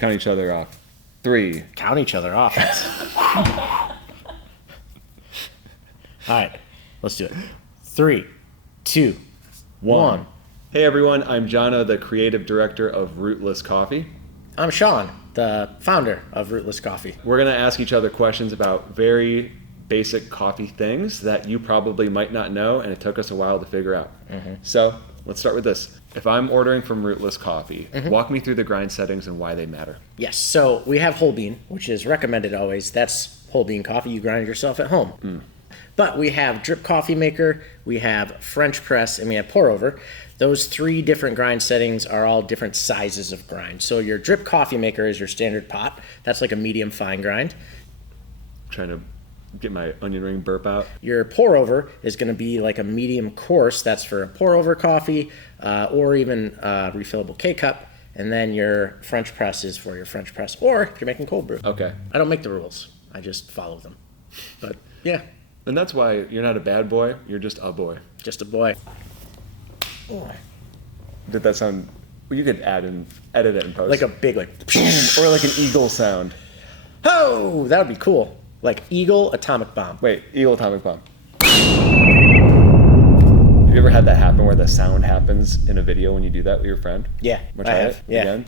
count each other off. 3. Count each other off. All right, let's do it. 3, 2, 1. Hey everyone, I'm Jana, the creative director of Rootless Coffee. I'm Sean, the founder of Rootless Coffee. We're going to ask each other questions about very basic coffee things that you probably might not know, and it took us a while to figure out. So let's start with this. If I'm ordering from Rootless Coffee, walk me through the grind settings and why they matter. Yes, so we have whole bean, which is recommended always. That's whole bean coffee. You grind it yourself at home. But we have drip coffee maker, we have French press, and we have pour over. Those 3 different grind settings are all different sizes of grind. So your drip coffee maker is your standard pot. That's like a medium fine grind. Trying to get my onion ring burp out. Your pour over is going to be like a medium coarse. That's for a pour over coffee or even a refillable K-cup. And then your French press is for your French press or if you're making cold brew. Okay. I don't make the rules. I just follow them. But yeah. And that's why you're not a bad boy, you're just a boy. Just a boy. Did that sound... Well, you could edit it in post. Like a big like... Or like an eagle sound. Oh, that would be cool. Like Eagle Atomic Bomb. Wait, eagle atomic bomb. Have you ever had that happen where the sound happens in a video when you do that with your friend? Yeah, Wanna I try have. it Yeah. again?